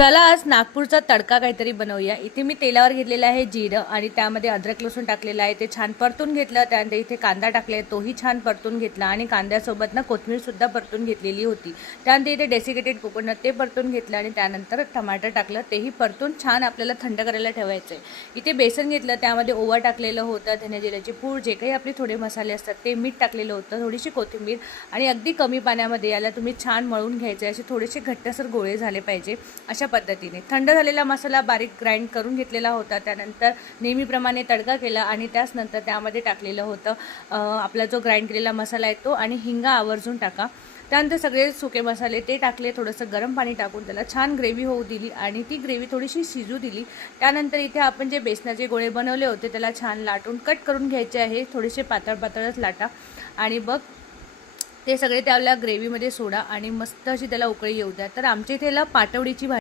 चला आज नागपूरचा तडका काहीतरी बनवूया। इथे मी तेलावर घेतलेला आहे जिरं आणि त्यामध्ये अद्रक लसूण टाकलेला आहे, ते छान परतून घेतलं। त्यानंतर इथे कांदा टाकले, तोही छान परतून घेतला आणि कांद्यासोबत ना कोथिंबीर सुद्धा परतून घेतलेली होती। त्यानंतर इथे डेसिकेटेड कोकोनट ते परतून घेतलं आणि त्यानंतर टमाटर टाकलं, तेही परतून छान आपल्याला थंड करायला ठेवायचं आहे। इथे बेसन घेतलं, त्यामध्ये ओवा टाकलेलं होतं, धने जिऱ्याची पूड, जे काही आपले थोडे मसाले असतात ते, मीठ टाकलेलं होतं, थोडीशी कोथिंबीर आणि अगदी कमी पाण्यामध्ये याला तुम्ही छान मळून घ्यायचे। असे थोडेसे घट्टसर गोळे झाले पाहिजे अशा पद्धतीने। थंड झालेला मसाला बारीक ग्राइंड करून घेतलेला होता। त्यानंतर नेहमीप्रमाणे तडका केला आणि त्यानंतर त्यामध्ये टाकलेलं होतं आपला जो ग्राइंड केलेला मसाला आहे तो, आणि हिंग आवर्जून टाका। त्यानंतर सगळे सुके मसाले ते टाकले, थोडंसं गरम पाणी टाकून त्याला छान ग्रेव्ही होऊ दिली आणि ती ग्रेव्ही थोडीशी शिजू दिली। त्यानंतर इथे आपण जे बेसनाचे गोळे बनवले होते त्याला छान लाटून कट करून घ्यायचे आहे, थोडेसे पातळ पातळच लाटा आणि बघ ते सगळे त्याला ग्रेव्हीमध्ये सोडा आणि मस्त अशी त्याला उकळी येऊ द्या। तर आमच्या इथे पाटवडीची